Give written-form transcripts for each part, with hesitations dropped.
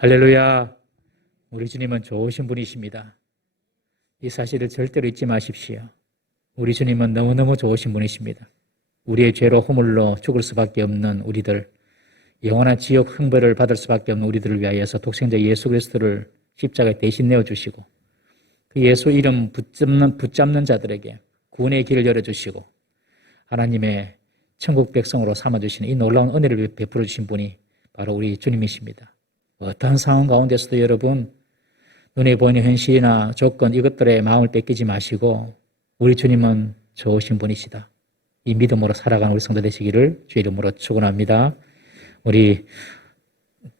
할렐루야. 우리 주님은 좋으신 분이십니다. 이 사실을 절대로 잊지 마십시오. 우리 주님은 너무너무 좋으신 분이십니다. 우리의 죄로 허물로 죽을 수밖에 없는 우리들, 영원한 지옥 형벌을 받을 수밖에 없는 우리들을 위하여서 독생자 예수 그리스도를 십자가에 대신 내어주시고 그 예수 이름 붙잡는 자들에게 구원의 길을 열어주시고 하나님의 천국 백성으로 삼아주시는 이 놀라운 은혜를 베풀어 주신 분이 바로 우리 주님이십니다. 어떠한 상황 가운데서도 여러분 눈에 보이는 현실이나 조건 이것들에 마음을 뺏기지 마시고 우리 주님은 좋으신 분이시다. 이 믿음으로 살아가는 우리 성도 되시기를 주의 이름으로 축원합니다. 우리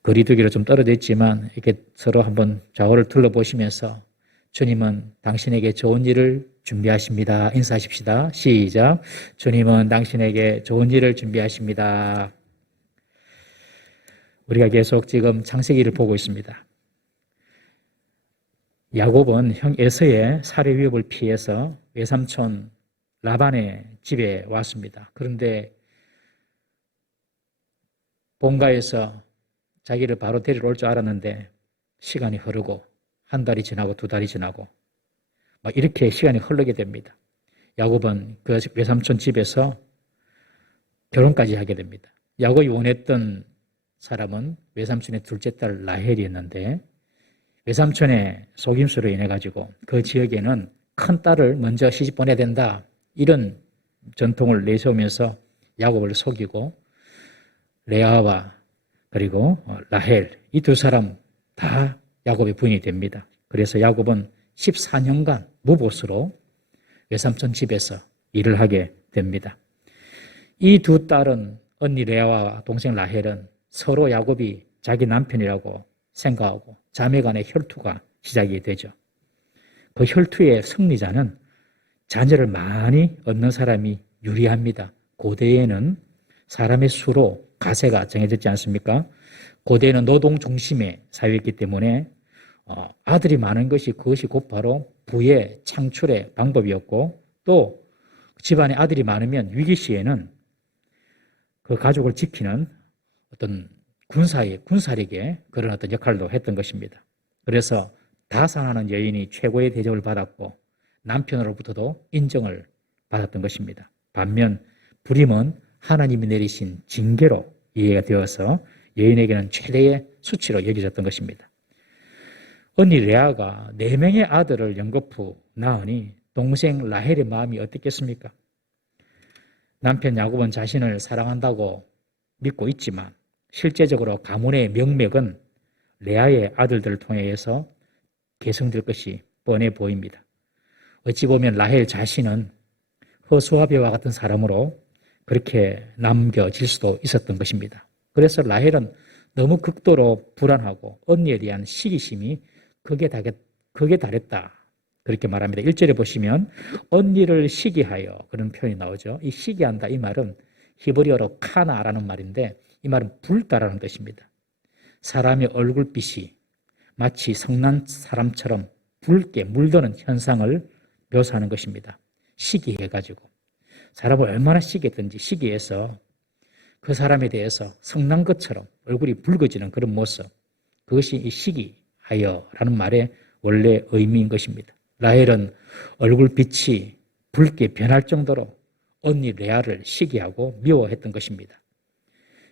거리두기로 좀 떨어져 있지만 이렇게 서로 한번 좌우를 둘러보시면서 주님은 당신에게 좋은 일을 준비하십니다. 인사하십시다. 시작. 주님은 당신에게 좋은 일을 준비하십니다. 우리가 계속 지금 창세기를 보고 있습니다. 야곱은 형 에서의 살해 위협을 피해서 외삼촌 라반의 집에 왔습니다. 그런데 본가에서 자기를 바로 데리러 올 줄 알았는데 시간이 흐르고 한 달이 지나고 두 달이 지나고 막 이렇게 시간이 흐르게 됩니다. 야곱은 그 외삼촌 집에서 결혼까지 하게 됩니다. 야곱이 원했던 사람은 외삼촌의 둘째 딸 라헬이었는데 외삼촌의 속임수로 인해 가지고 그 지역에는 큰 딸을 먼저 시집 보내야 된다 이런 전통을 내세우면서 야곱을 속이고 레아와 그리고 라헬 이 두 사람 다 야곱의 부인이 됩니다. 그래서 야곱은 14년간 무보수로 외삼촌 집에서 일을 하게 됩니다. 이 두 딸은 언니 레아와 동생 라헬은 서로 야곱이 자기 남편이라고 생각하고 자매 간의 혈투가 시작이 되죠. 그 혈투의 승리자는 자녀를 많이 얻는 사람이 유리합니다. 고대에는 사람의 수로 가세가 정해졌지 않습니까? 고대에는 노동 중심의 사회였기 때문에 아들이 많은 것이 그것이 곧바로 부의 창출의 방법이었고 또 집안에 아들이 많으면 위기 시에는 그 가족을 지키는 어떤 군사력의 그런 어떤 역할도 했던 것입니다. 그래서 다산하는 여인이 최고의 대접을 받았고 남편으로부터도 인정을 받았던 것입니다. 반면 불임은 하나님이 내리신 징계로 이해가 되어서 여인에게는 최대의 수치로 여겨졌던 것입니다. 언니 레아가 4명의 아들을 연거푸 낳으니 동생 라헬의 마음이 어떻겠습니까? 남편 야곱은 자신을 사랑한다고 믿고 있지만 실제적으로 가문의 명맥은 레아의 아들들을 통해서 계승될 것이 뻔해 보입니다. 어찌 보면 라헬 자신은 허수아비와 같은 사람으로 그렇게 남겨질 수도 있었던 것입니다. 그래서 라헬은 너무 극도로 불안하고 언니에 대한 시기심이 극에 달했다. 그렇게 말합니다. 1절에 보시면 언니를 시기하여 그런 표현이 나오죠. 이 시기한다 이 말은 히브리어로 카나라는 말인데 이 말은 붉다라는 뜻입니다. 사람의 얼굴빛이 마치 성난 사람처럼 붉게 물드는 현상을 묘사하는 것입니다. 시기해가지고 사람을 얼마나 시기했든지 시기해서 그 사람에 대해서 성난 것처럼 얼굴이 붉어지는 그런 모습 그것이 이 시기하여라는 말의 원래 의미인 것입니다. 라헬은 얼굴빛이 붉게 변할 정도로 언니 레아를 시기하고 미워했던 것입니다.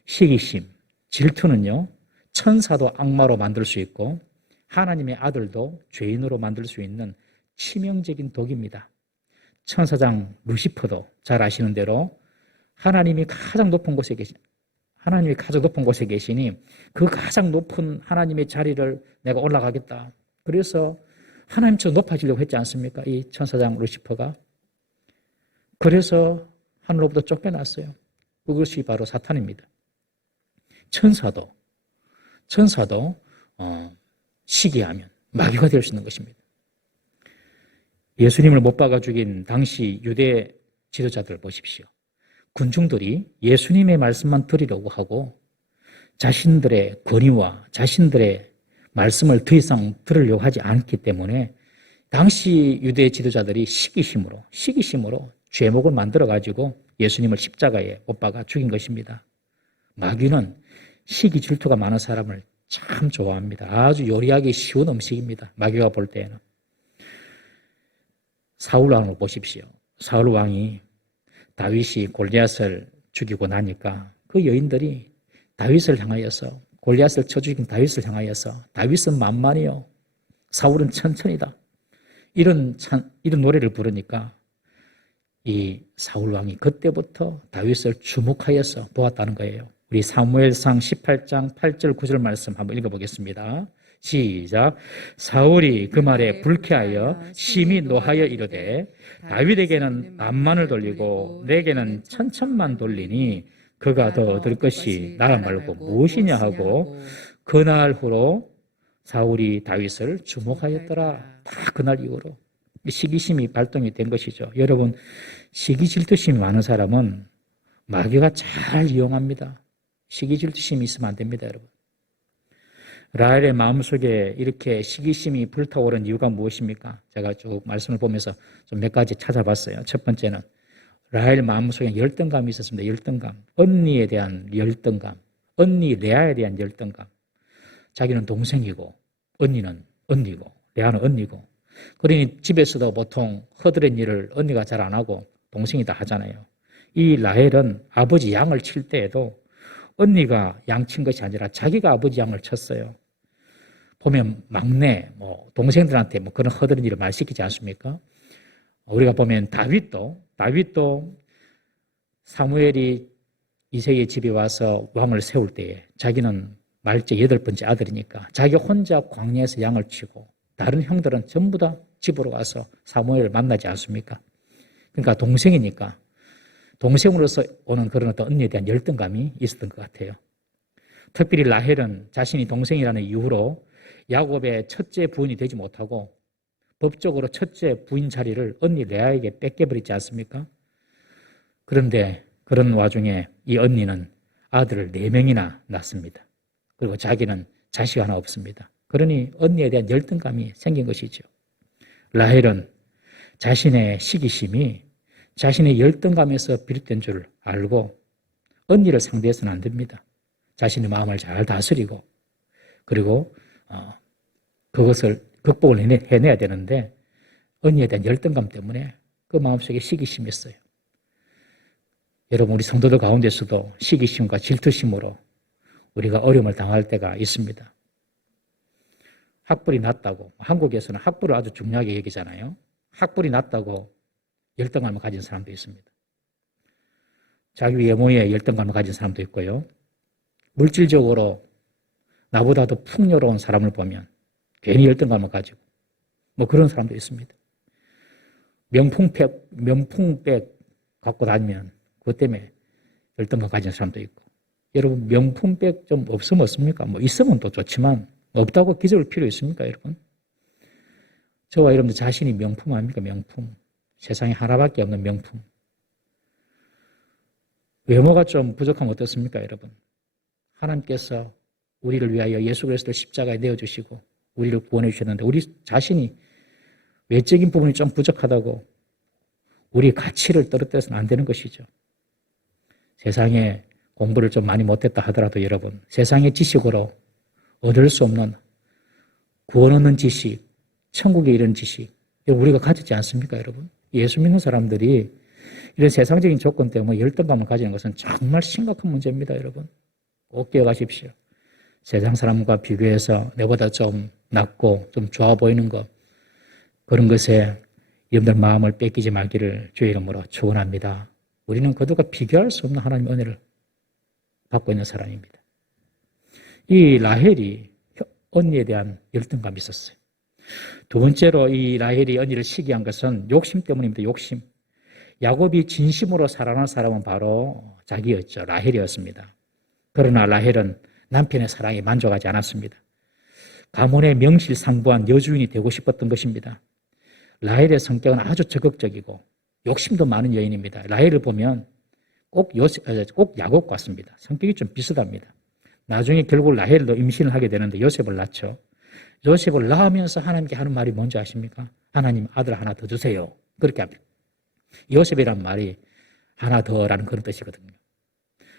시기심, 질투는요 천사도 악마로 만들 수 있고 하나님의 아들도 죄인으로 만들 수 있는 치명적인 독입니다. 천사장 루시퍼도 잘 아시는 대로 하나님이 가장 높은 곳에 계시니 그 가장 높은 하나님의 자리를 내가 올라가겠다. 그래서 하나님처럼 높아지려고 했지 않습니까? 이 천사장 루시퍼가. 그래서 하늘로부터 쫓겨났어요. 그것이 바로 사탄입니다. 천사도 시기하면 마귀가 될 수 있는 것입니다. 예수님을 못 박아 죽인 당시 유대 지도자들 보십시오. 군중들이 예수님의 말씀만 들으려고 하고 자신들의 권위와 자신들의 말씀을 더 이상 들으려고 하지 않기 때문에 당시 유대 지도자들이 시기심으로 죄목을 만들어가지고 예수님을 십자가에 못 박아 죽인 것입니다. 마귀는 시기 질투가 많은 사람을 참 좋아합니다. 아주 요리하기 쉬운 음식입니다. 마귀가 볼 때에는. 사울 왕을 보십시오. 사울 왕이 다윗이 골리앗을 죽이고 나니까 그 여인들이 다윗을 향하여서, 골리앗을 쳐 죽인 다윗을 향하여서 다윗은 만만이요, 사울은 천천이다, 이런 노래를 부르니까 이 사울 왕이 그때부터 다윗을 주목하여서 보았다는 거예요. 우리 사무엘상 18장 8절 9절 말씀 한번 읽어보겠습니다. 시작. 사울이 그 말에 불쾌하여 심히 노하여 이르되 다윗에게는 만만을 돌리고 내게는 천천만 돌리니 그가 더 얻을 것이 나라 말고 무엇이냐 하고 그날 후로 사울이 다윗을 주목하였더라. 다 그날 이후로 시기심이 발동이 된 것이죠. 여러분, 시기 질투심이 많은 사람은 마귀가 잘 이용합니다. 시기 질투심이 있으면 안 됩니다, 여러분. 라헬의 마음속에 이렇게 시기심이 불타오른 이유가 무엇입니까? 제가 쭉 말씀을 보면서 좀 몇 가지 찾아봤어요. 첫 번째는 라헬 마음속에 열등감이 있었습니다. 열등감. 언니에 대한 열등감. 언니 레아에 대한 열등감. 자기는 동생이고 언니는 언니고 레아는 언니고, 그러니 집에서도 보통 허드렛 일을 언니가 잘 안 하고 동생이 다 하잖아요. 이 라헬은 아버지 양을 칠 때에도 언니가 양 친 것이 아니라 자기가 아버지 양을 쳤어요. 보면 막내, 동생들한테 그런 허드렛 일을 말 시키지 않습니까? 우리가 보면 다윗도 사무엘이 이새의 집에 와서 왕을 세울 때에 자기는 말째 8번째 아들이니까 자기 혼자 광야에서 양을 치고 다른 형들은 전부 다 집으로 와서 사무엘을 만나지 않습니까? 그러니까 동생이니까 동생으로서 오는 그런 어떤 언니에 대한 열등감이 있었던 것 같아요. 특별히 라헬은 자신이 동생이라는 이유로 야곱의 첫째 부인이 되지 못하고 법적으로 첫째 부인 자리를 언니 레아에게 뺏겨버리지 않습니까? 그런데 그런 와중에 이 언니는 아들을 4명이나 낳습니다. 그리고 자기는 자식 하나 없습니다. 그러니 언니에 대한 열등감이 생긴 것이죠. 라헬은 자신의 시기심이 자신의 열등감에서 비롯된 줄 알고 언니를 상대해서는 안 됩니다. 자신의 마음을 잘 다스리고 그리고 그것을 극복을 해내야 되는데 언니에 대한 열등감 때문에 그 마음속에 시기심이 있어요. 여러분, 우리 성도들 가운데서도 시기심과 질투심으로 우리가 어려움을 당할 때가 있습니다. 학벌이 낮다고, 한국에서는 학벌을 아주 중요하게 여기잖아요. 학벌이 낮다고 열등감을 가진 사람도 있습니다. 자기 외모에 열등감을 가진 사람도 있고요. 물질적으로 나보다도 풍요로운 사람을 보면 괜히 열등감을 가지고 그런 사람도 있습니다. 명품백 갖고 다니면 그것 때문에 열등감 가진 사람도 있고. 여러분, 명품백 좀 없으면 없습니까? 있으면 또 좋지만 없다고 기죽을 필요 있습니까, 여러분? 저와 여러분들 자신이 명품 아닙니까? 명품. 세상에 하나밖에 없는 명품. 외모가 좀 부족하면 어떻습니까, 여러분? 하나님께서 우리를 위하여 예수 그리스도를 십자가에 내어주시고 우리를 구원해 주셨는데 우리 자신이 외적인 부분이 좀 부족하다고 우리 가치를 떨어뜨려서는 안 되는 것이죠. 세상에 공부를 좀 많이 못했다 하더라도 여러분, 세상의 지식으로 얻을 수 없는 구원 얻는 지식, 천국에 이르는 지식, 우리가 가지지 않습니까, 여러분? 예수 믿는 사람들이 이런 세상적인 조건 때문에 열등감을 가지는 것은 정말 심각한 문제입니다, 여러분. 꼭 기억하십시오. 세상 사람과 비교해서 내보다 좀 낫고 좀 좋아 보이는 것, 그런 것에 여러분들 마음을 뺏기지 말기를 주의 이름으로 축원합니다. 우리는 그들과 비교할 수 없는 하나님의 은혜를 받고 있는 사람입니다. 이 라헬이 언니에 대한 열등감이 있었어요. 두 번째로 이 라헬이 언니를 시기한 것은 욕심 때문입니다. 욕심. 야곱이 진심으로 사랑하는 사람은 바로 자기였죠. 라헬이었습니다. 그러나 라헬은 남편의 사랑에 만족하지 않았습니다. 가문의 명실상부한 여주인이 되고 싶었던 것입니다. 라헬의 성격은 아주 적극적이고 욕심도 많은 여인입니다. 라헬을 보면 꼭 야곱 같습니다. 성격이 좀 비슷합니다. 나중에 결국 라헬도 임신을 하게 되는데 요셉을 낳죠. 요셉을 낳으면서 하나님께 하는 말이 뭔지 아십니까? 하나님, 아들 하나 더 주세요. 그렇게 합니다. 요셉이란 말이 하나 더라는 그런 뜻이거든요.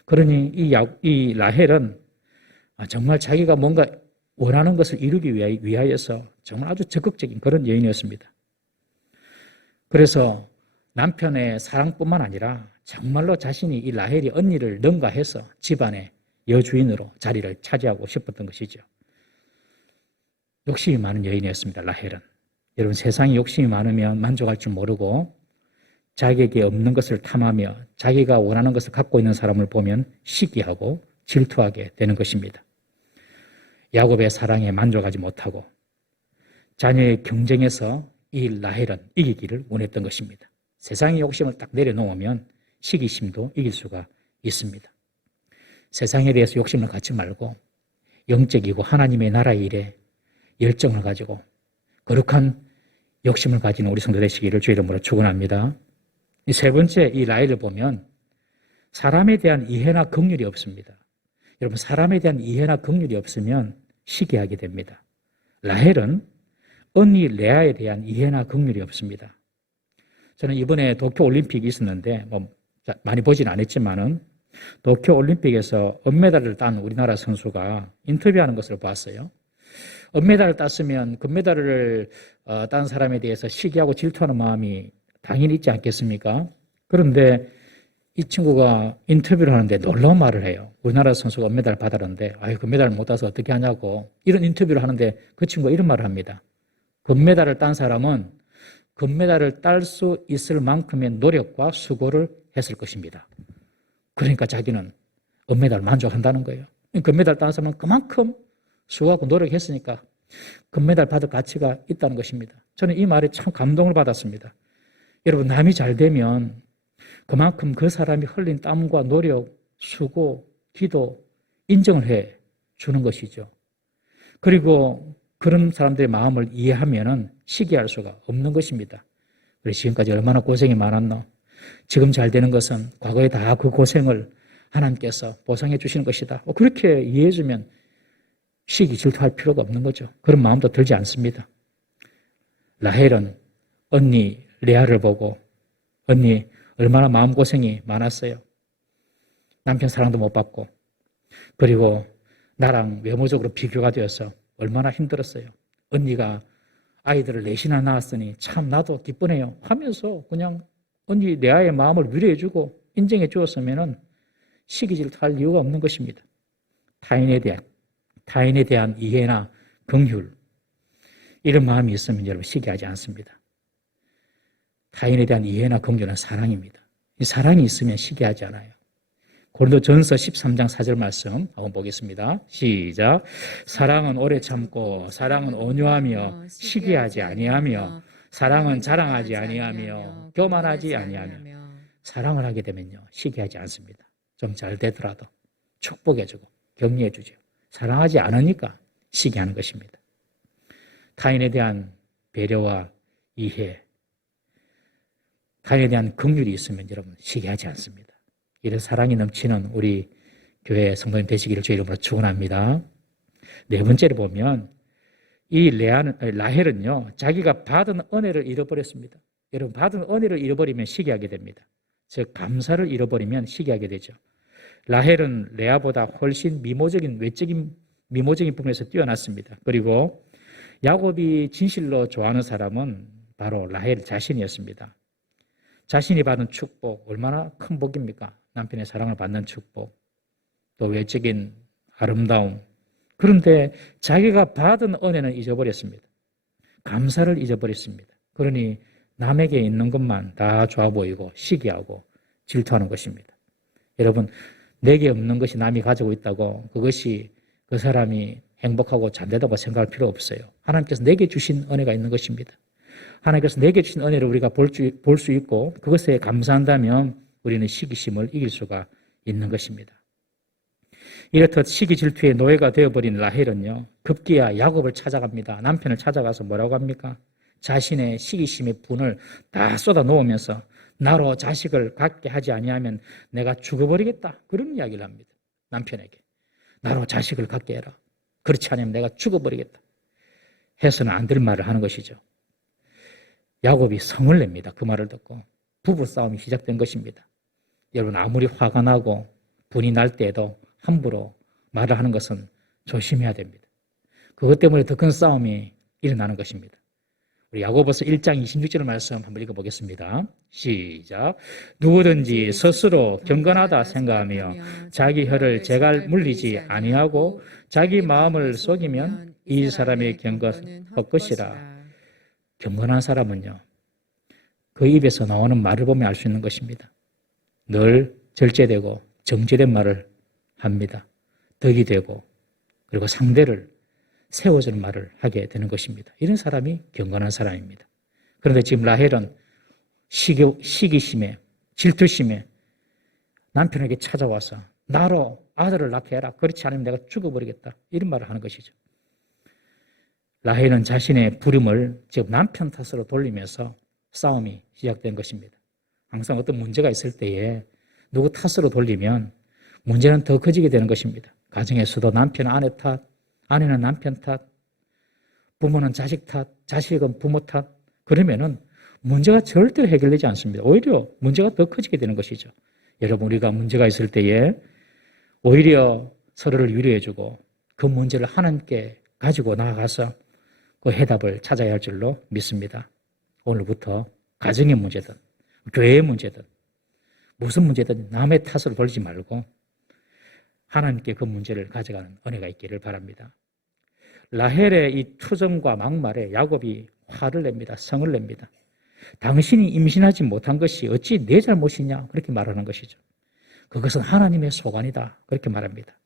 그러니 이 라헬은 정말 자기가 뭔가 원하는 것을 이루기 위하여서 정말 아주 적극적인 그런 여인이었습니다. 그래서 남편의 사랑뿐만 아니라 정말로 자신이 이 라헬이 언니를 능가해서 집안의 여주인으로 자리를 차지하고 싶었던 것이죠. 욕심이 많은 여인이었습니다. 라헬은. 여러분, 세상에 욕심이 많으면 만족할 줄 모르고 자기에게 없는 것을 탐하며 자기가 원하는 것을 갖고 있는 사람을 보면 시기하고 질투하게 되는 것입니다. 야곱의 사랑에 만족하지 못하고 자녀의 경쟁에서 이 라헬은 이기기를 원했던 것입니다. 세상의 욕심을 딱 내려놓으면 시기심도 이길 수가 있습니다. 세상에 대해서 욕심을 갖지 말고 영적이고 하나님의 나라의 일에 열정을 가지고 거룩한 욕심을 가지는 우리 성도 되시기를 주의 이름으로 축원합니다. 세 번째, 이 라헬을 보면 사람에 대한 이해나 긍휼이 없습니다. 여러분, 사람에 대한 이해나 긍휼이 없으면 시기하게 됩니다. 라헬은 언니 레아에 대한 이해나 긍휼이 없습니다. 저는 이번에 도쿄올림픽이 있었는데 많이 보진 않았지만은 도쿄올림픽에서 은메달을 딴 우리나라 선수가 인터뷰하는 것을 봤어요. 은메달을 땄으면 금메달을 딴 사람에 대해서 시기하고 질투하는 마음이 당연히 있지 않겠습니까? 그런데 이 친구가 인터뷰를 하는데 놀라운 말을 해요. 우리나라 선수가 은메달을 받았는데 금메달을 못 따서 어떻게 하냐고 이런 인터뷰를 하는데 그 친구가 이런 말을 합니다. 금메달을 딴 사람은 금메달을 딸 수 있을 만큼의 노력과 수고를 했을 것입니다. 그러니까 자기는 은메달 만족한다는 거예요. 금메달 딴 사람은 그만큼 수고하고 노력했으니까 금메달 받을 가치가 있다는 것입니다. 저는 이 말에 참 감동을 받았습니다. 여러분, 남이 잘 되면 그만큼 그 사람이 흘린 땀과 노력, 수고, 기도 인정을 해 주는 것이죠. 그리고 그런 사람들의 마음을 이해하면은 시기할 수가 없는 것입니다. 그래서 지금까지 얼마나 고생이 많았노? 지금 잘 되는 것은 과거에 다 그 고생을 하나님께서 보상해 주시는 것이다. 그렇게 이해해 주면 시기 질투할 필요가 없는 거죠. 그런 마음도 들지 않습니다. 라헬은 언니 레아를 보고 언니 얼마나 마음고생이 많았어요. 남편 사랑도 못 받고 그리고 나랑 외모적으로 비교가 되어서 얼마나 힘들었어요. 언니가 아이들을 넷이나 낳았으니 참 나도 기쁘네요 하면서 그냥 언니 레아의 마음을 위로해주고 인정해 주었으면 시기질투할 이유가 없는 것입니다. 타인에 대한 이해나 긍휼 이런 마음이 있으면 여러분 시기하지 않습니다. 타인에 대한 이해나 긍휼은 사랑입니다. 이 사랑이 있으면 시기하지 않아요. 고린도전서 13장 4절 말씀 한번 보겠습니다. 시작. 사랑은 오래 참고 사랑은 온유하며 시기하지 아니하며 사랑은 자랑하지 아니하며 교만하지 아니하며 사랑을 하게 되면요 시기하지 않습니다. 좀 잘 되더라도 축복해주고 격려해주죠. 사랑하지 않으니까 시기하는 것입니다. 타인에 대한 배려와 이해, 타인에 대한 긍휼이 있으면 여러분 시기하지 않습니다. 이런 사랑이 넘치는 우리 교회 성도님 되시기를 주의 이름으로 축원합니다. 네 번째로 보면 이 라헬은요 자기가 받은 은혜를 잃어버렸습니다. 여러분 받은 은혜를 잃어버리면 시기하게 됩니다. 즉 감사를 잃어버리면 시기하게 되죠. 라헬은 레아보다 훨씬 외적인 미모적인 부분에서 뛰어났습니다. 그리고 야곱이 진실로 좋아하는 사람은 바로 라헬 자신이었습니다. 자신이 받은 축복 얼마나 큰 복입니까? 남편의 사랑을 받는 축복, 또 외적인 아름다움. 그런데 자기가 받은 은혜는 잊어버렸습니다. 감사를 잊어버렸습니다. 그러니 남에게 있는 것만 다 좋아 보이고 시기하고 질투하는 것입니다. 여러분, 내게 없는 것이 남이 가지고 있다고 그것이 그 사람이 행복하고 잘되다고 생각할 필요 없어요. 하나님께서 내게 주신 은혜가 있는 것입니다. 하나님께서 내게 주신 은혜를 우리가 볼 수 있고 그것에 감사한다면 우리는 시기심을 이길 수가 있는 것입니다. 이렇듯 시기 질투의 노예가 되어버린 라헬은요 급기야 야곱을 찾아갑니다. 남편을 찾아가서 뭐라고 합니까? 자신의 시기심의 분을 다 쏟아 놓으면서 나로 자식을 갖게 하지 아니하면 내가 죽어버리겠다. 그런 이야기를 합니다. 남편에게. 나로 자식을 갖게 해라. 그렇지 않으면 내가 죽어버리겠다. 해서는 안 될 말을 하는 것이죠. 야곱이 성을 냅니다. 그 말을 듣고. 부부싸움이 시작된 것입니다. 여러분 아무리 화가 나고 분이 날 때에도 함부로 말을 하는 것은 조심해야 됩니다. 그것 때문에 더 큰 싸움이 일어나는 것입니다. 우리 야고보서 1장 26절 말씀 한번 읽어보겠습니다. 시작. 누구든지 스스로 경건하다 생각하며 자기 혀를 제갈 물리지 아니하고 자기 마음을 속이면 이 사람의 경건은 헛것이라. 경건한 사람은요, 그 입에서 나오는 말을 보면 알 수 있는 것입니다. 늘 절제되고 정제된 말을 합니다. 덕이 되고 그리고 상대를 세워주는 말을 하게 되는 것입니다. 이런 사람이 경건한 사람입니다. 그런데 지금 라헬은 시기심에 질투심에 남편에게 찾아와서 나로 아들을 낳게 해라. 그렇지 않으면 내가 죽어버리겠다. 이런 말을 하는 것이죠. 라헬은 자신의 부름을 즉 남편 탓으로 돌리면서 싸움이 시작된 것입니다. 항상 어떤 문제가 있을 때에 누구 탓으로 돌리면 문제는 더 커지게 되는 것입니다. 가정에서도 남편은 아내 탓, 아내는 남편 탓, 부모는 자식 탓, 자식은 부모 탓. 그러면은 문제가 절대로 해결되지 않습니다. 오히려 문제가 더 커지게 되는 것이죠. 여러분, 우리가 문제가 있을 때에 오히려 서로를 위로해주고 그 문제를 하나님께 가지고 나아가서 그 해답을 찾아야 할 줄로 믿습니다. 오늘부터 가정의 문제든 교회의 문제든 무슨 문제든 남의 탓으로 돌리지 말고 하나님께 그 문제를 가져가는 은혜가 있기를 바랍니다. 라헬의 이 투정과 막말에 야곱이 화를 냅니다. 성을 냅니다. 당신이 임신하지 못한 것이 어찌 내 잘못이냐 그렇게 말하는 것이죠. 그것은 하나님의 소관이다 그렇게 말합니다.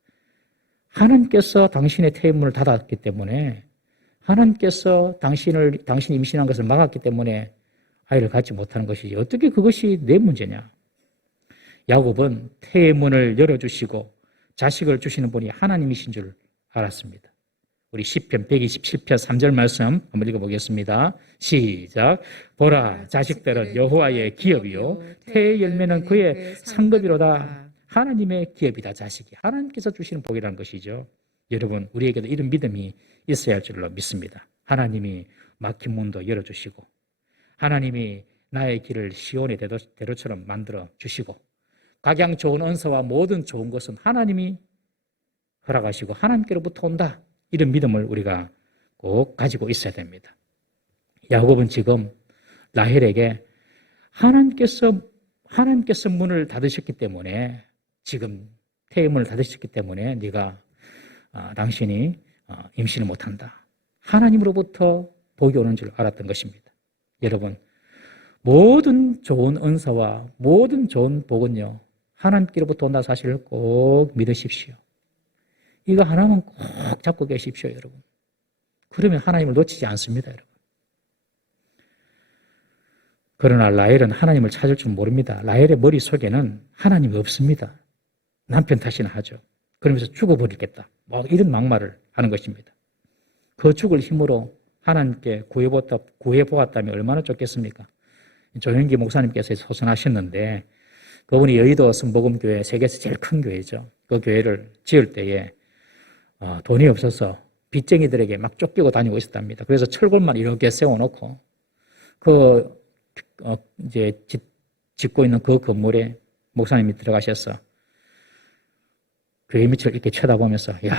하나님께서 당신의 태문을 닫았기 때문에 하나님께서 당신이 임신한 것을 막았기 때문에 아이를 갖지 못하는 것이지 어떻게 그것이 내 문제냐. 야곱은 태문을 열어주시고 자식을 주시는 분이 하나님이신 줄 알았습니다. 우리 시편 127편 3절 말씀 한번 읽어보겠습니다. 시작. 보라, 자식들은 여호와의 기업이요 태의 열매는 그의 상급이로다. 하나님의 기업이다. 자식이 하나님께서 주시는 복이라는 것이죠. 여러분, 우리에게도 이런 믿음이 있어야 할 줄로 믿습니다. 하나님이 막힌 문도 열어주시고 하나님이 나의 길을 시온의 대로처럼 만들어 주시고 각양 좋은 은사와 모든 좋은 것은 하나님이 허락하시고 하나님께로부터 온다. 이런 믿음을 우리가 꼭 가지고 있어야 됩니다. 야곱은 지금 라헬에게 하나님께서 문을 닫으셨기 때문에 지금 태문을 닫으셨기 때문에 네가 당신이 임신을 못한다. 하나님으로부터 복이 오는 줄 알았던 것입니다. 여러분, 모든 좋은 은사와 모든 좋은 복은요 하나님께로부터 온다 사실을 꼭 믿으십시오. 이거 하나만 꼭 잡고 계십시오, 여러분. 그러면 하나님을 놓치지 않습니다, 여러분. 그러나 라헬은 하나님을 찾을 줄 모릅니다. 라헬의 머릿속에는 하나님이 없습니다. 남편 탓이나 하죠. 그러면서 죽어버리겠다. 이런 막말을 하는 것입니다. 그 죽을 힘으로 하나님께 구해보았다면 얼마나 좋겠습니까? 조영기 목사님께서 소선하셨는데 그분이 여의도 성복음교회 세계에서 제일 큰 교회죠. 그 교회를 지을 때에 돈이 없어서 빚쟁이들에게 막 쫓기고 다니고 있었답니다. 그래서 철골만 이렇게 세워놓고 이제 짓고 있는 그 건물에 목사님이 들어가셔서 교회 밑을 이렇게 쳐다보면서 야,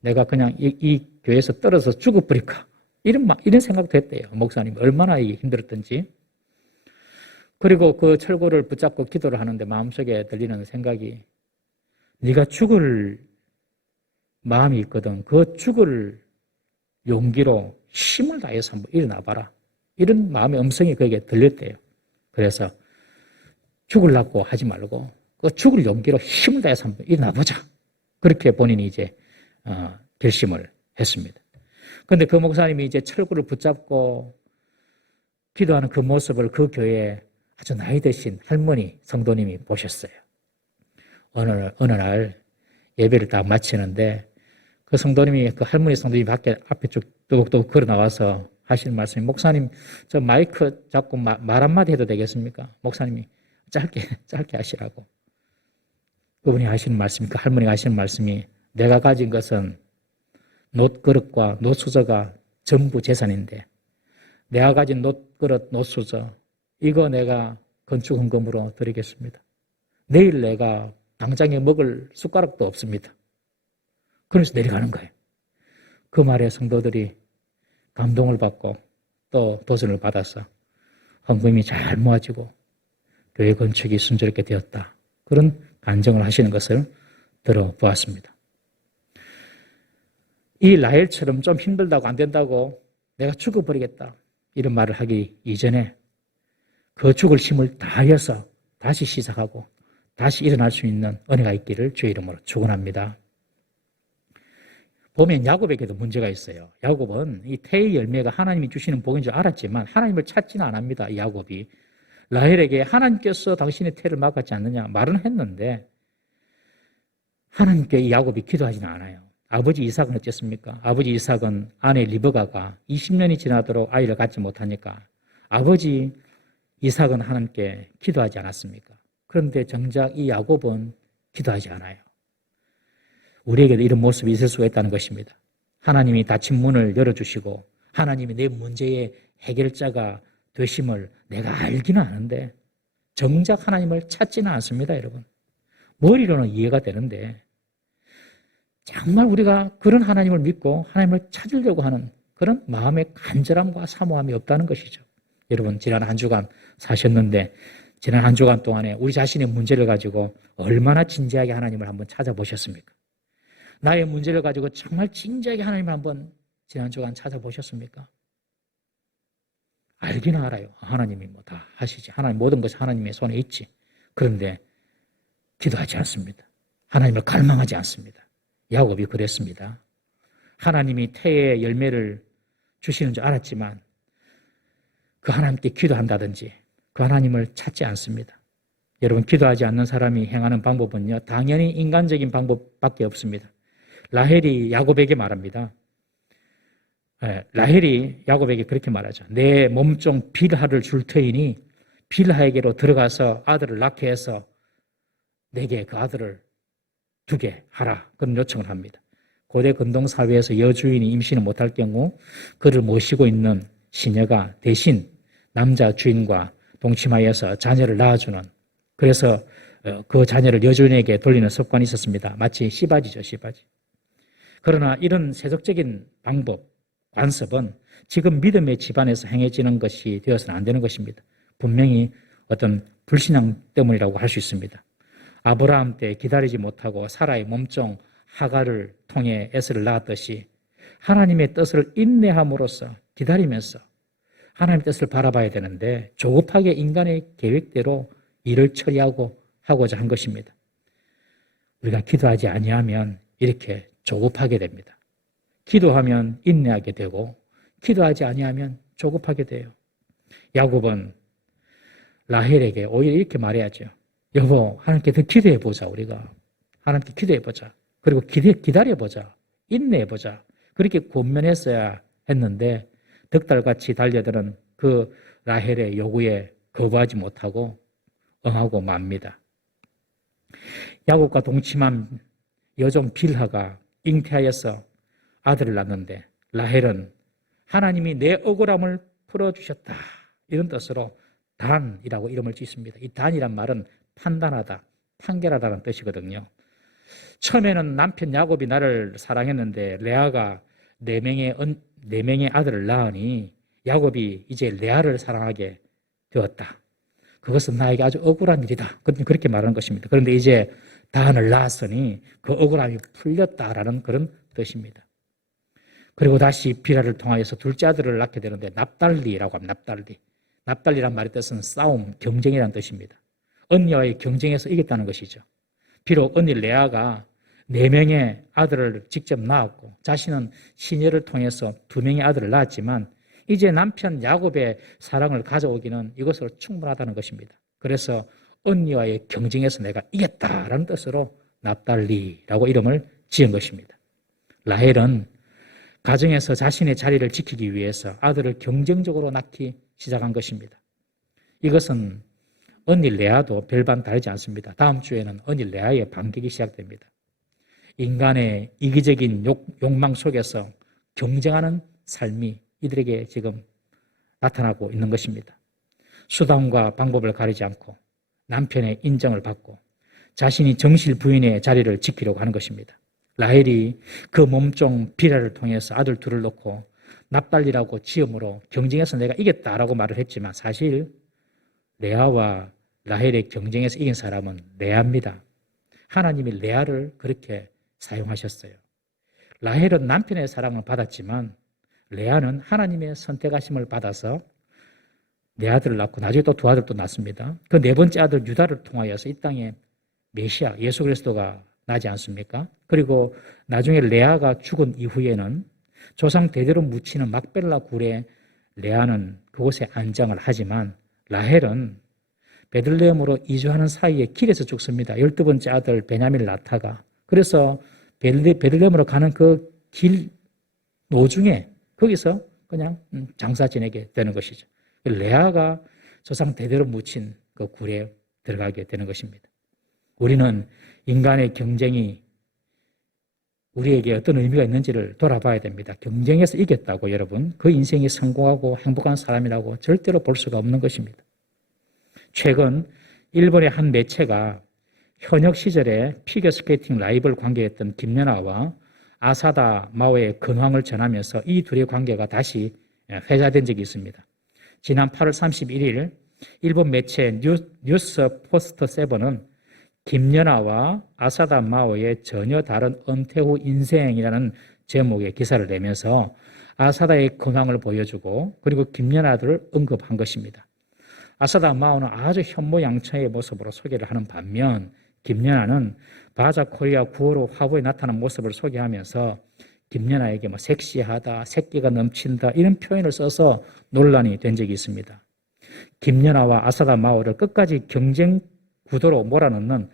내가 그냥 이 교회에서 떨어져 죽어버릴까? 이런 생각도 했대요. 목사님 얼마나 힘들었던지. 그리고 그 철골을 붙잡고 기도를 하는데 마음속에 들리는 생각이 네가 죽을 마음이 있거든. 그 죽을 용기로 힘을 다해서 한번 일어나 봐라. 이런 마음의 음성이 그에게 들렸대요. 그래서 죽으려고 하지 말고 그 죽을 용기로 힘을 다해서 한번 일어나 보자. 그렇게 본인이 이제 결심을 했습니다. 그런데 그 목사님이 이제 철구를 붙잡고 기도하는 그 모습을 그 교회에 아주 나이 드신 할머니 성도님이 보셨어요. 어느 날 예배를 다 마치는데 그 성도님이 그 할머니 성도님이 앞에 쭉 또박또박 걸어 나와서 하시는 말씀이 목사님 저 마이크 잡고 말 한마디 해도 되겠습니까? 목사님이 짧게 하시라고. 그분이 하시는 말씀이 그 할머니가 하시는 말씀이 내가 가진 것은 놋그릇과 놋수저가 전부 재산인데 내가 가진 놋그릇 놋수저 이거 내가 건축헌금으로 드리겠습니다. 내일 내가 당장에 먹을 숟가락도 없습니다. 그래서 내려가는 거예요. 그 말에 성도들이 감동을 받고 또 도전을 받아서 헌금이 잘 모아지고 교회 건축이 순조롭게 되었다. 그런 간증을 하시는 것을 들어보았습니다. 이 라헬처럼 좀 힘들다고 안 된다고 내가 죽어버리겠다 이런 말을 하기 이전에 그 죽을 힘을 다하여서 다시 시작하고 다시 일어날 수 있는 은혜가 있기를 주의 이름으로 축원합니다. 보면 야곱에게도 문제가 있어요. 야곱은 이 태의 열매가 하나님이 주시는 복인 줄 알았지만 하나님을 찾지는 않습니다. 이 야곱이 라헬에게 하나님께서 당신의 태를 막았지 않느냐 말은 했는데 하나님께 이 야곱이 기도하지는 않아요. 아버지 이삭은 어쨌습니까? 아버지 이삭은 아내 리브가가 20년이 지나도록 아이를 갖지 못하니까 아버지 이삭은 하나님께 기도하지 않았습니까? 그런데 정작 이 야곱은 기도하지 않아요. 우리에게도 이런 모습이 있을 수가 있다는 것입니다. 하나님이 닫힌 문을 열어주시고 하나님이 내 문제의 해결자가 되심을 내가 알기는 아는데 정작 하나님을 찾지는 않습니다, 여러분. 머리로는 이해가 되는데 정말 우리가 그런 하나님을 믿고 하나님을 찾으려고 하는 그런 마음의 간절함과 사모함이 없다는 것이죠. 여러분, 지난 한 주간 사셨는데 지난 한 주간 동안에 우리 자신의 문제를 가지고 얼마나 진지하게 하나님을 한번 찾아보셨습니까? 나의 문제를 가지고 정말 진지하게 하나님을 한번 지난 주간 찾아보셨습니까? 알기는 알아요. 하나님이 뭐 다 하시지. 하나님 모든 것이 하나님의 손에 있지. 그런데 기도하지 않습니다. 하나님을 갈망하지 않습니다. 야곱이 그랬습니다. 하나님이 태의 열매를 주시는 줄 알았지만 그 하나님께 기도한다든지 그 하나님을 찾지 않습니다. 여러분, 기도하지 않는 사람이 행하는 방법은요, 당연히 인간적인 방법밖에 없습니다. 라헬이 야곱에게 말합니다. 라헬이 야곱에게 그렇게 말하죠. 내 몸종 빌하를 줄 터이니 빌하에게로 들어가서 아들을 낳게 해서 내게 그 아들을 주게 하라. 그런 요청을 합니다. 고대 근동사회에서 여주인이 임신을 못할 경우 그를 모시고 있는 시녀가 대신 남자 주인과 동침하여서 자녀를 낳아주는, 그래서 그 자녀를 여주인에게 돌리는 습관이 있었습니다. 마치 씨바지죠, 씨바지. 그러나 이런 세속적인 방법, 관습은 지금 믿음의 집안에서 행해지는 것이 되어서는 안 되는 것입니다. 분명히 어떤 불신앙 때문이라고 할 수 있습니다. 아브라함 때 기다리지 못하고 사라의 몸종 하갈을 통해 에스를 낳았듯이 하나님의 뜻을 인내함으로써 기다리면서 하나님의 뜻을 바라봐야 되는데 조급하게 인간의 계획대로 일을 처리하고 하고자 한 것입니다. 우리가 기도하지 아니하면 이렇게 조급하게 됩니다. 기도하면 인내하게 되고 기도하지 아니하면 조급하게 돼요. 야곱은 라헬에게 오히려 이렇게 말해야죠. 여보, 하나님께 더 기도해보자. 우리가 하나님께 기도해보자. 그리고 기다려보자. 인내해보자. 그렇게 권면했어야 했는데 득달같이 달려드는 그 라헬의 요구에 거부하지 못하고 응하고 맙니다. 야곱과 동침한 여종 빌하가 잉태하여서 아들을 낳는데 라헬은 하나님이 내 억울함을 풀어주셨다, 이런 뜻으로 단이라고 이름을 짓습니다. 이 단이란 말은 판단하다, 판결하다는 뜻이거든요. 처음에는 남편 야곱이 나를 사랑했는데 레아가 네 명의 아들을 낳으니 야곱이 이제 레아를 사랑하게 되었다. 그것은 나에게 아주 억울한 일이다. 그렇게 말하는 것입니다. 그런데 이제 단을 낳았으니 그 억울함이 풀렸다라는 그런 뜻입니다. 그리고 다시 빌하를 통하여서 둘째 아들을 낳게 되는데 납달리라고 합니다. 납달리란 말의 뜻은 싸움, 경쟁이라는 뜻입니다. 언니와의 경쟁에서 이겼다는 것이죠. 비록 언니 레아가 4명의 아들을 직접 낳았고 자신은 시녀를 통해서 2명의 아들을 낳았지만 이제 남편 야곱의 사랑을 가져오기는 이것으로 충분하다는 것입니다. 그래서 언니와의 경쟁에서 내가 이겼다라는 뜻으로 납달리라고 이름을 지은 것입니다. 라헬은 가정에서 자신의 자리를 지키기 위해서 아들을 경쟁적으로 낳기 시작한 것입니다. 이것은 언니 레아도 별반 다르지 않습니다. 다음 주에는 언니 레아의 반격이 시작됩니다. 인간의 이기적인 욕망 속에서 경쟁하는 삶이 이들에게 지금 나타나고 있는 것입니다. 수단과 방법을 가리지 않고 남편의 인정을 받고 자신이 정실 부인의 자리를 지키려고 하는 것입니다. 라헬이 그 몸종 비라를 통해서 아들 둘을 놓고 납달리라고 지음으로 경쟁에서 내가 이겼다라고 말을 했지만 사실 레아와 라헬의 경쟁에서 이긴 사람은 레아입니다. 하나님이 레아를 그렇게 사용하셨어요. 라헬은 남편의 사랑을 받았지만 레아는 하나님의 선택하심을 받아서 네 아들을 낳고 나중에 또 두 아들도 낳습니다. 그 네 번째 아들 유다를 통하여서 이 땅에 메시아 예수 그리스도가 나지 않습니까? 그리고 나중에 레아가 죽은 이후에는 조상 대대로 묻히는 막벨라 굴에 레아는 그곳에 안장을 하지만 라헬은 베들레헴으로 이주하는 사이에 길에서 죽습니다. 12번째 아들 베냐민을 낳다가. 그래서 베들레헴으로 가는 그 길 노중에 거기서 그냥 장사 지내게 되는 것이죠. 레아가 조상 대대로 묻힌 그 굴에 들어가게 되는 것입니다. 우리는 인간의 경쟁이 우리에게 어떤 의미가 있는지를 돌아봐야 됩니다. 경쟁에서 이겼다고 여러분 그 인생이 성공하고 행복한 사람이라고 절대로 볼 수가 없는 것입니다. 최근 일본의 한 매체가 현역 시절에 피겨스케이팅 라이벌 관계였던 김연아와 아사다 마오의 근황을 전하면서 이 둘의 관계가 다시 회자된 적이 있습니다. 지난 8월 31일 일본 매체 뉴스 포스트 7은 김연아와 아사다 마오의 전혀 다른 은퇴 후 인생이라는 제목의 기사를 내면서 아사다의 근황을 보여주고 그리고 김연아를 언급한 것입니다. 아사다 마오는 아주 현모양처의 모습으로 소개를 하는 반면 김연아는 바자 코리아 9호로 화보에 나타난 모습을 소개하면서 김연아에게 섹시하다, 새끼가 넘친다 이런 표현을 써서 논란이 된 적이 있습니다. 김연아와 아사다 마오를 끝까지 경쟁 구도로 몰아넣는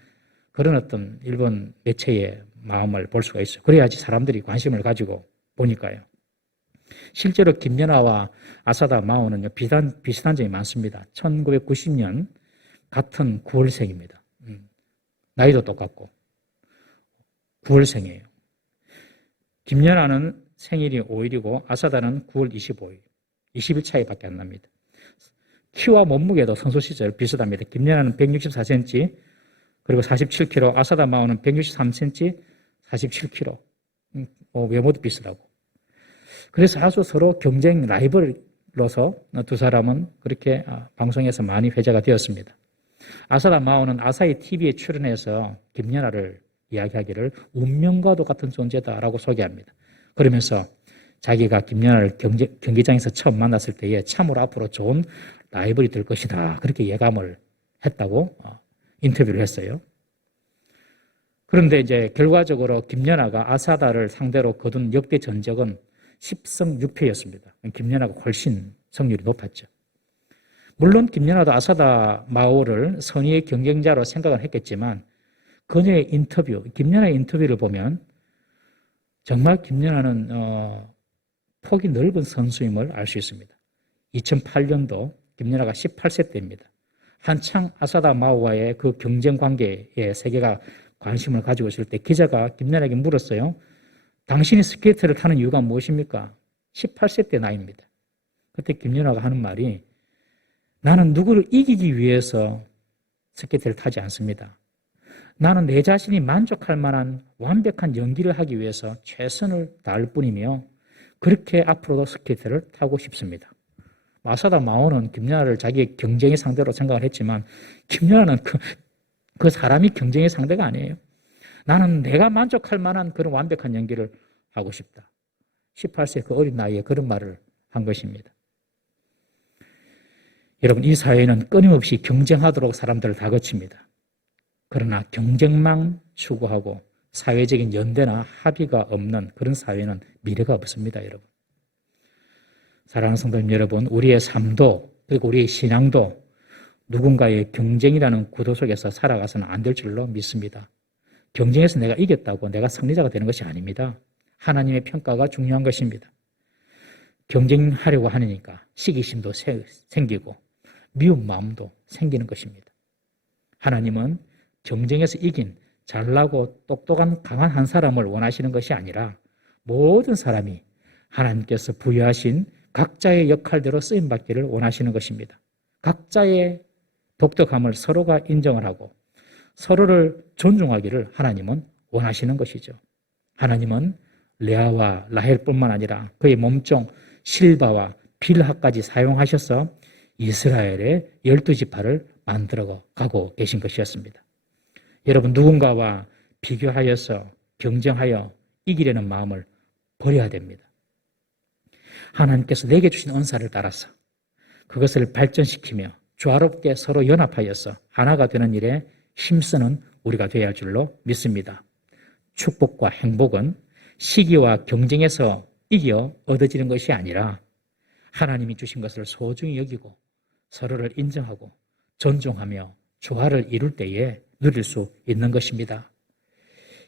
그런 어떤 일본 매체의 마음을 볼 수가 있어요. 그래야지 사람들이 관심을 가지고 보니까요. 실제로 김연아와 아사다 마오는 비슷한 점이 많습니다. 1990년 같은 9월생입니다. 나이도 똑같고 9월생이에요. 김연아는 생일이 5일이고 아사다는 9월 25일. 20일 차이밖에 안 납니다. 키와 몸무게도 선수 시절 비슷합니다. 김연아는 164cm 그리고 47kg, 아사다 마오는 163cm, 47kg. 외모도 비슷하고. 그래서 아주 서로 경쟁 라이벌로서 두 사람은 그렇게 방송에서 많이 회자가 되었습니다. 아사다 마오는 아사히 TV에 출연해서 김연아를 이야기하기를 운명과도 같은 존재다라고 소개합니다. 그러면서 자기가 김연아를 경기장에서 처음 만났을 때에 참으로 앞으로 좋은 라이벌이 될 것이다. 그렇게 예감을 했다고 인터뷰를 했어요. 그런데 이제 결과적으로 김연아가 아사다를 상대로 거둔 역대 전적은 10승 6패였습니다. 김연아가 훨씬 승률이 높았죠. 물론 김연아도 아사다 마오를 선의의 경쟁자로 생각을 했겠지만 그녀의 인터뷰, 김연아의 인터뷰를 보면 정말 김연아는 폭이 넓은 선수임을 알 수 있습니다. 2008년도 김연아가 18세 때입니다. 한창 아사다 마오와의 그 경쟁 관계에 세계가 관심을 가지고 있을 때 기자가 김연아에게 물었어요. 당신이 스케이트를 타는 이유가 무엇입니까? 18세 때 나이입니다. 그때 김연아가 하는 말이 나는 누구를 이기기 위해서 스케이트를 타지 않습니다. 나는 내 자신이 만족할 만한 완벽한 연기를 하기 위해서 최선을 다할 뿐이며 그렇게 앞으로도 스케이트를 타고 싶습니다. 아사다 마오는 김연아를 자기의 경쟁의 상대로 생각을 했지만 김연아는 그 사람이 경쟁의 상대가 아니에요. 나는 내가 만족할 만한 그런 완벽한 연기를 하고 싶다. 18세 그 어린 나이에 그런 말을 한 것입니다. 여러분, 이 사회는 끊임없이 경쟁하도록 사람들을 다 거칩니다. 그러나 경쟁만 추구하고 사회적인 연대나 합의가 없는 그런 사회는 미래가 없습니다, 여러분. 사랑하는 성도님 여러분, 우리의 삶도 그리고 우리의 신앙도 누군가의 경쟁이라는 구도 속에서 살아가서는 안 될 줄로 믿습니다. 경쟁에서 내가 이겼다고 내가 승리자가 되는 것이 아닙니다. 하나님의 평가가 중요한 것입니다. 경쟁하려고 하니까 시기심도 생기고 미운 마음도 생기는 것입니다. 하나님은 경쟁에서 이긴 잘나고 똑똑한 강한 한 사람을 원하시는 것이 아니라 모든 사람이 하나님께서 부여하신 각자의 역할대로 쓰임받기를 원하시는 것입니다. 각자의 독특함을 서로가 인정을 하고 서로를 존중하기를 하나님은 원하시는 것이죠. 하나님은 레아와 라헬뿐만 아니라 그의 몸종 실바와 빌하까지 사용하셔서 이스라엘의 12지파를 만들어 가고 계신 것이었습니다. 여러분, 누군가와 비교하여서 경쟁하여 이기려는 마음을 버려야 됩니다. 하나님께서 내게 주신 은사를 따라서 그것을 발전시키며 조화롭게 서로 연합하여서 하나가 되는 일에 힘쓰는 우리가 되어야 할 줄로 믿습니다. 축복과 행복은 시기와 경쟁에서 이겨 얻어지는 것이 아니라 하나님이 주신 것을 소중히 여기고 서로를 인정하고 존중하며 조화를 이룰 때에 누릴 수 있는 것입니다.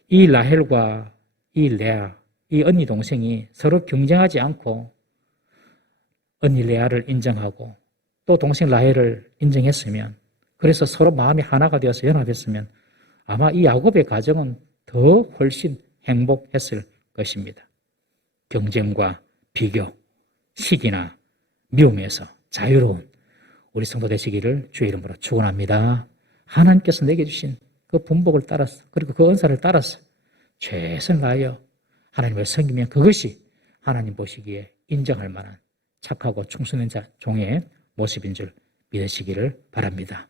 이 라헬과 이 레아, 이 언니 동생이 서로 경쟁하지 않고 언니 레아를 인정하고 또 동생 라헬을 인정했으면, 그래서 서로 마음이 하나가 되어서 연합했으면 아마 이 야곱의 가정은 더 훨씬 행복했을 것입니다. 경쟁과 비교, 시기나 미움에서 자유로운 우리 성도 되시기를 주의 이름으로 축원합니다. 하나님께서 내게 주신 그 본복을 따라서, 그리고 그 은사를 따라서 최선을 다하여 하나님을 섬기면 그것이 하나님 보시기에 인정할 만한 착하고 충성된 종의 모습인 줄 믿으시기를 바랍니다.